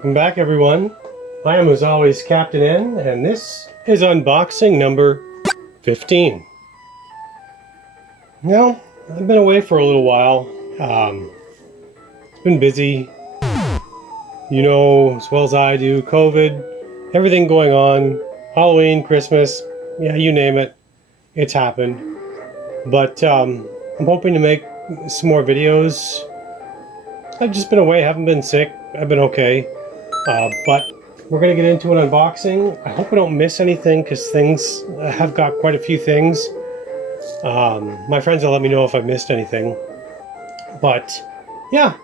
Welcome back, everyone. I am, as always, Captain N, and this is unboxing number 15. Now, I've been away for a little while. It's been busy. You know as well as I do, COVID, everything going on, Halloween, Christmas, yeah, you name it, it's happened. But I'm hoping to make some more videos. I've just been away, haven't been sick, I've been okay. But we're going to get into an unboxing. I hope I don't miss anything because I have got quite a few things. My friends will let me know if I missed anything. But yeah,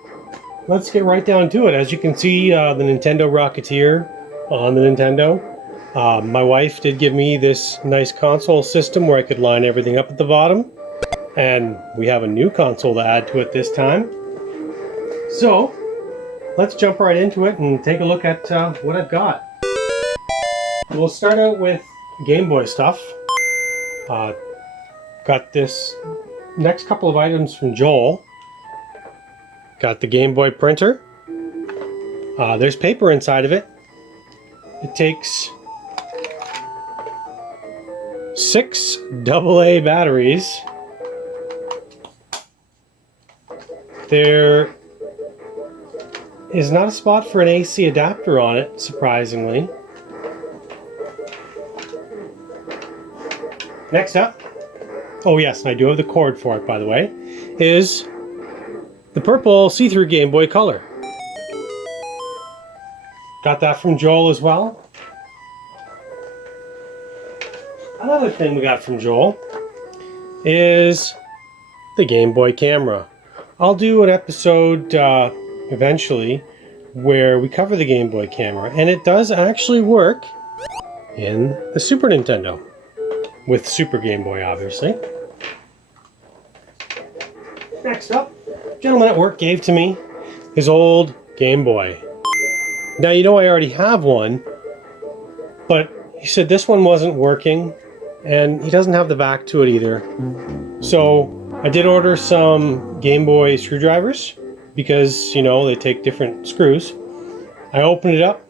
let's get right down to it. As you can see, the Nintendo Rocketeer on the Nintendo. My wife did give me this nice console system where I could line everything up at the bottom. And we have a new console to add to it this time. So, let's jump right into it and take a look at what I've got. We'll start out with Game Boy stuff. Got this next couple of items from Joel. Got the Game Boy printer. There's paper inside of it. It takes 6 AA batteries. There is not a spot for an AC adapter on it, surprisingly. Next up, oh yes, and I do have the cord for it, by the way, is the purple see-through Game Boy Color. Got that from Joel as well. Another thing we got from Joel is the Game Boy camera. I'll do an episode eventually where we cover the Game Boy camera, and it does actually work in the Super Nintendo with Super Game Boy, obviously. Next up, a gentleman at work gave to me his old Game Boy. Now, you know I already have one, but he said this one wasn't working, and he doesn't have the back to it either. So I did order some Game Boy screwdrivers because, you know, they take different screws. I opened it up,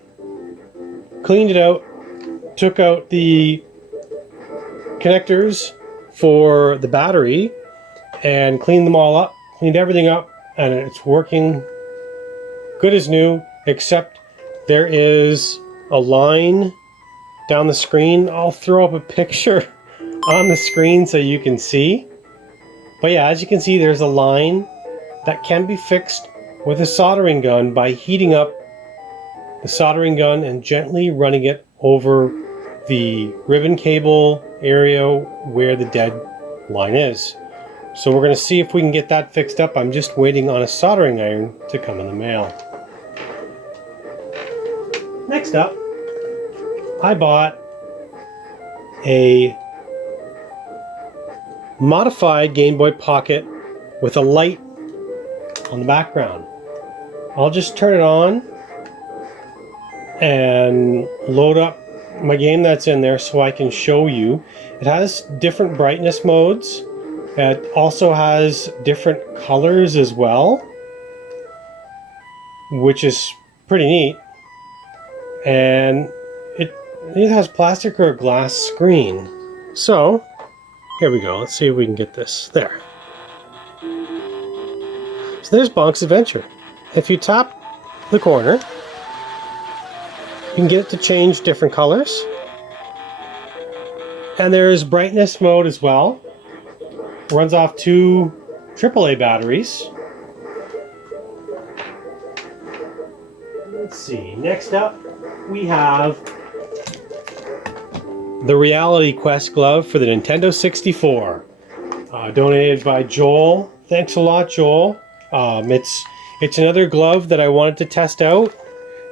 cleaned it out, took out the connectors for the battery, and cleaned them all up, cleaned everything up, and it's working good as new, except there is a line down the screen. I'll throw up a picture on the screen so you can see. But yeah, as you can see, there's a line that can be fixed with a soldering gun by heating up the soldering gun and gently running it over the ribbon cable area where the dead line is. So we're going to see if we can get that fixed up. I'm just waiting on a soldering iron to come in the mail. Next up, I bought a modified Game Boy Pocket with a light on the background. I'll just turn it on and load up my game that's in there so I can show you. It has different brightness modes. It also has different colors as well, which is pretty neat. And it has plastic or a glass screen. So here we go. Let's see if we can get this. There. So there's Bonk's Adventure. If you tap the corner, you can get it to change different colors. And there's brightness mode as well. Runs off 2 AAA batteries. Let's see. Next up, we have the Reality Quest glove for the Nintendo 64. Donated by Joel. Thanks a lot, Joel. It's another glove that I wanted to test out.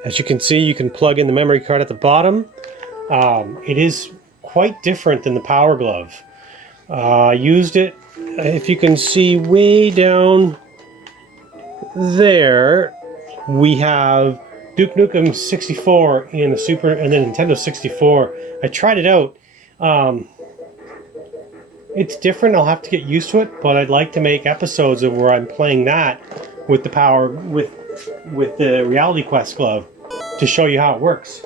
As you can see, you can plug in the memory card at the bottom. It is quite different than the Power Glove. I used it, if you can see way down there, we have Duke Nukem 64 in the Super and the Nintendo 64. I tried it out. It's different. I'll have to get used to it, but I'd like to make episodes of where I'm playing that with the with the Reality Quest glove. to show you how it works.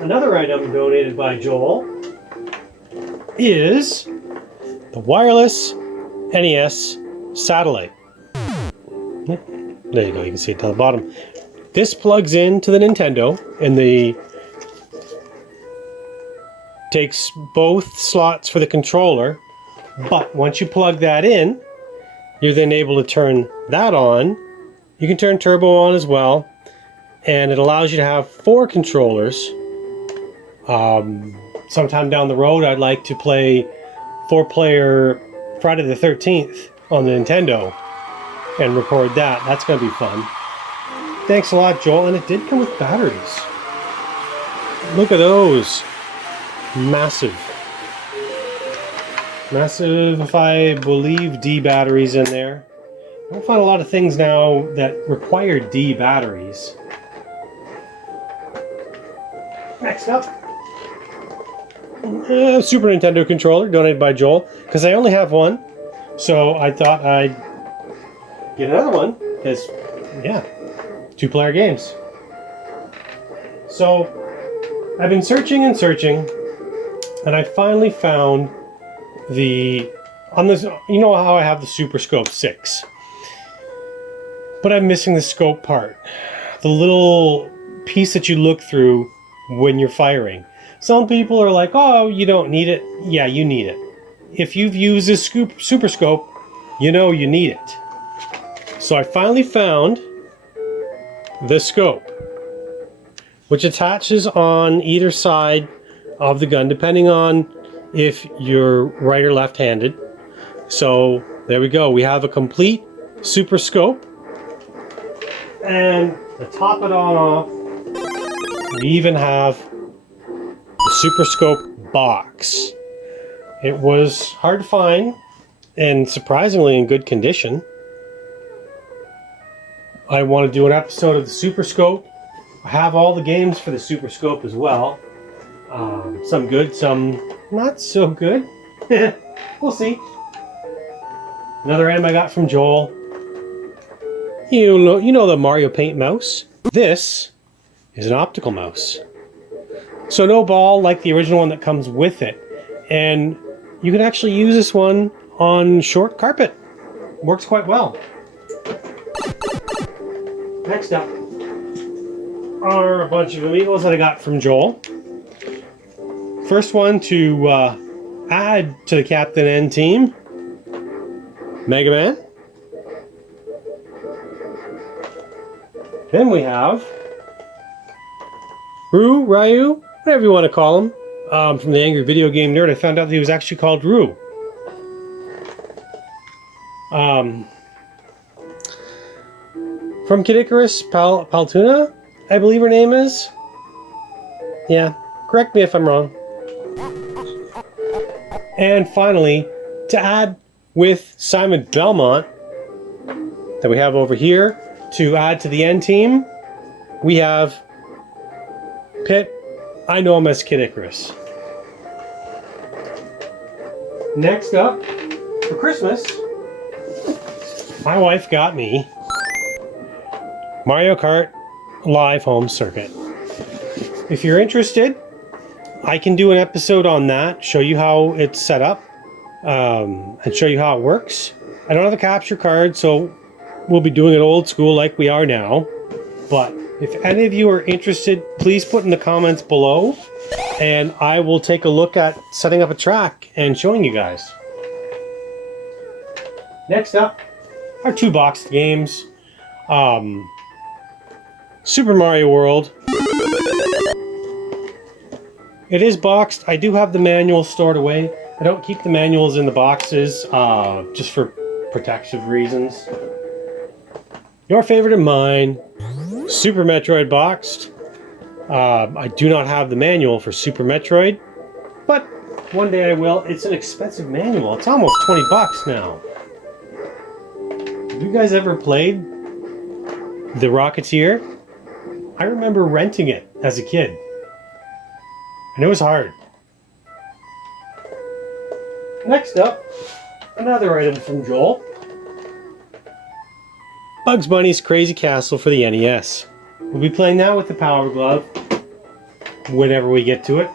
Another item donated by Joel is the wireless NES satellite. There you go, you can see it down the bottom. This plugs into the Nintendo and takes both slots for the controller, but once you plug that in, you're then able to turn that on. You can turn turbo on as well, and it allows you to have 4 controllers. Sometime down the road, I'd like to play 4-player Friday the 13th on the Nintendo and record that. That's going to be fun. Thanks a lot, Joel. And it did come with batteries. Look at those. Massive, if I believe, D batteries in there. I don't find a lot of things now that require D batteries. Next up, Super Nintendo controller donated by Joel, because I only have one, so I thought I'd get another one, because, yeah, 2-player games. So, I've been searching and searching, and I finally found you know how I have the Super Scope 6, but I'm missing the scope part, the little piece that you look through when you're firing. Some people are like, oh, you don't need it. Yeah, you need it. If you've used this Super Scope, you know you need it. So I finally found the scope, which attaches on either side of the gun, depending on if you're right or left-handed. So there we go. We have a complete Super Scope. And to top it all off, we even have the Super Scope box. It was hard to find and surprisingly in good condition. I want to do an episode of the Super Scope. I have all the games for the Super Scope as well. Some good, some not so good. We'll see. Another item I got from Joel. You know the Mario Paint mouse? This is an optical mouse. So no ball like the original one that comes with it. And you can actually use this one on short carpet. Works quite well. Next up are a bunch of Amiibos that I got from Joel. First one to add to the Captain N team, Mega Man. Then we have Ryu, whatever you want to call him, from the Angry Video Game Nerd. I found out that he was actually called Rue. From Kid Icarus, Paltuna, I believe her name is. Yeah, correct me if I'm wrong. And finally, to add with Simon Belmont, that we have over here, to add to the N team, we have Pit. I know him as Kid Icarus. Next up, for Christmas, my wife got me Mario Kart Live Home Circuit. If you're interested, I can do an episode on that, show you how it's set up, and show you how it works. I don't have a capture card, so we'll be doing it old school like we are now. But if any of you are interested, please put in the comments below, and I will take a look at setting up a track and showing you guys. Next up are 2 boxed games. Super Mario World. It is boxed. I do have the manual stored away. I don't keep the manuals in the boxes just for protective reasons. Your favorite and mine, Super Metroid boxed. I do not have the manual for Super Metroid, but one day I will. It's an expensive manual. It's almost 20 bucks now. Have you guys ever played The Rocketeer? I remember renting it as a kid. And it was hard. Next up, another item from Joel. Bugs Bunny's Crazy Castle for the NES. we'll be playing that with the Power Glove whenever we get to it.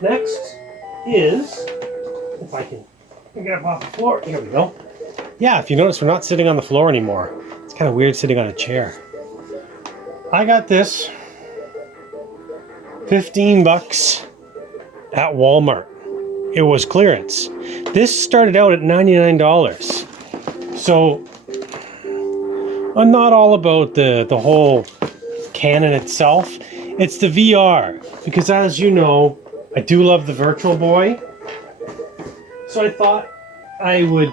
Next is, if I can get up off the floor, here we go. Yeah, if you notice, we're not sitting on the floor anymore. It's kind of weird sitting on a chair. I got this 15 bucks at Walmart. It was clearance. This started out at $99. So I'm not all about the whole Canon itself. It's the VR, because as you know, I do love the Virtual Boy. So I thought I would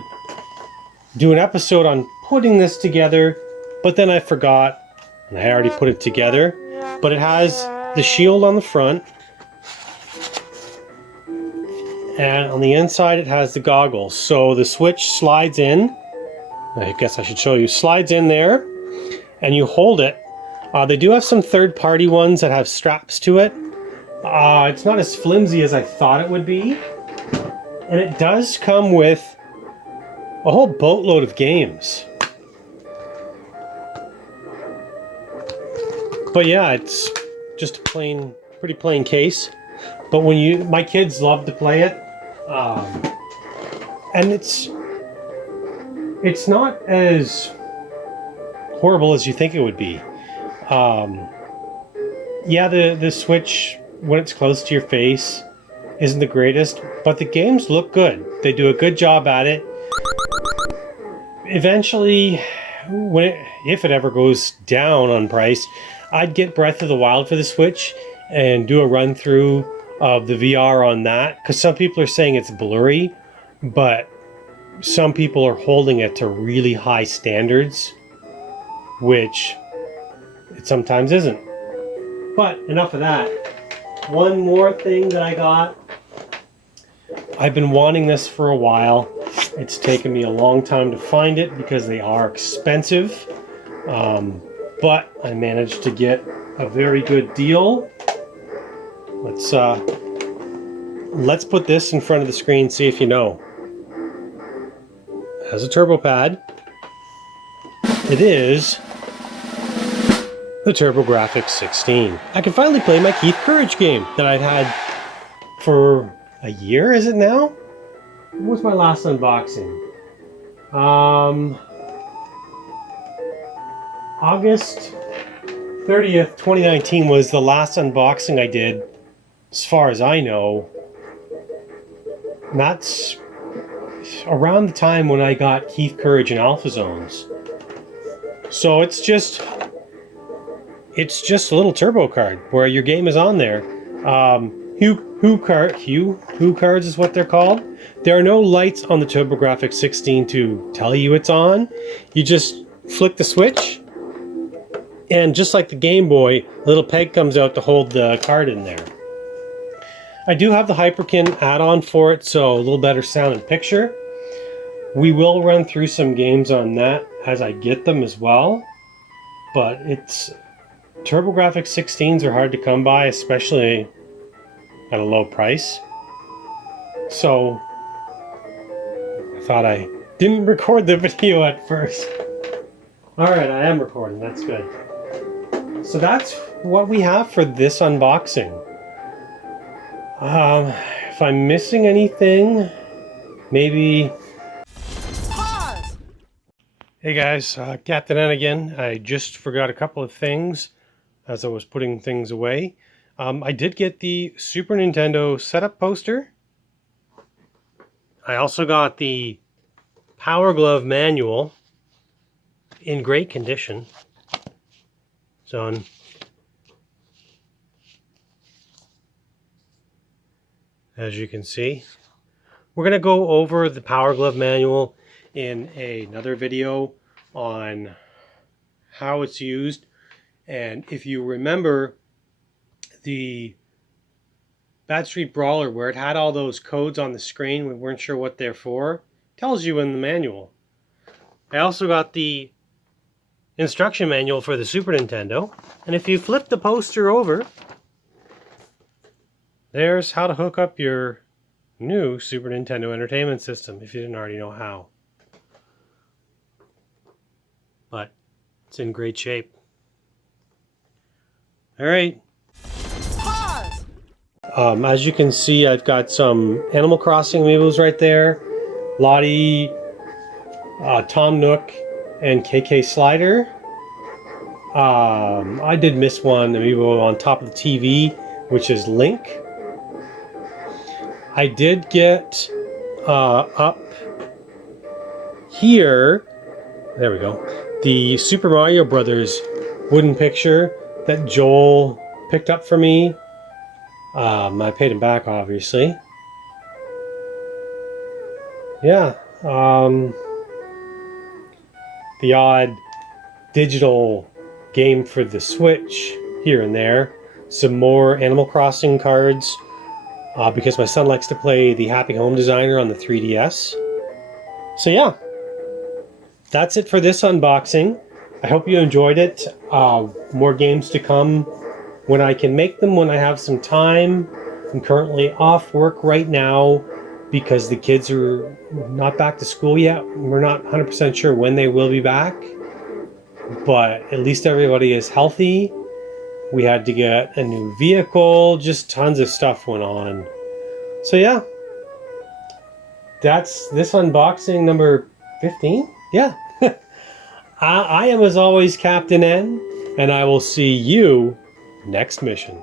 do an episode on putting this together, but then I forgot, and I already put it together. But it has the shield on the front, and on the inside it has the goggles. So the switch slides in. I guess I should show you. Slides in there, and you hold it. They do have some third-party ones that have straps to it. It's not as flimsy as I thought it would be. And it does come with a whole boatload of games. But yeah, it's just a pretty plain case. But my kids love to play it. And it's not as horrible as you think it would be. Yeah, the Switch, when it's close to your face, isn't the greatest, but the games look good. They do a good job at it. Eventually, if it ever goes down on price, I'd get Breath of the Wild for the Switch and do a run through of the VR on that, because some people are saying it's blurry, but some people are holding it to really high standards, which it sometimes isn't. But enough of that. One more thing that I got. I've been wanting this for a while. It's taken me a long time to find it because they are expensive. But I managed to get a very good deal. Let's put this in front of the screen, see if you know. It has a turbo pad. It is the TurboGrafx 16. I can finally play my Keith Courage game that I've had for a year, is it now? When was my last unboxing? August 30th, 2019 was the last unboxing I did, as far as I know. And that's around the time when I got Keith Courage and Alpha Zones. So it's just a little turbo card where your game is on there. Hue cards is what they're called. There are no lights on the TurboGrafx 16 to tell you it's on. You just flick the switch, and just like the Game Boy, a little peg comes out to hold the card in there. I do have the Hyperkin add-on for it, so a little better sound and picture. We will run through some games on that as I get them as well. But TurboGrafx 16s are hard to come by, especially at a low price. So I thought I didn't record the video at first. Alright, I am recording, that's good. So that's what we have for this unboxing. If I'm missing anything, maybe... Pause! Hey guys, Captain N again. I just forgot a couple of things as I was putting things away. I did get the Super Nintendo setup poster. I also got the Power Glove manual in great condition. It's on. As you can see, we're going to go over the Power Glove manual in another video on how it's used. And if you remember the Bad Street Brawler, where it had all those codes on the screen, we weren't sure what they're for, tells you in the manual. I also got the instruction manual for the Super Nintendo, and if you flip the poster over, there's how to hook up your new Super Nintendo Entertainment System, if you didn't already know how. but it's in great shape. All right. As you can see, I've got some Animal Crossing amiibos right there. Lottie, Tom Nook, and KK Slider. I did miss one amiibo on top of the TV, which is Link. I did get up here, there we go, the Super Mario Brothers wooden picture that Joel picked up for me. I paid him back, obviously. Yeah, the odd digital game for the Switch here and there. Some more Animal Crossing cards, because my son likes to play the Happy Home Designer on the 3DS. So yeah, that's it for this unboxing. I hope you enjoyed it. More games to come when I can make them, when I have some time. I'm currently off work right now because the kids are not back to school yet. We're not 100% sure when they will be back, but at least everybody is healthy. We had to get a new vehicle, just tons of stuff went on. So yeah, that's this unboxing number 15. Yeah. I am, as always, Captain N, and I will see you next mission.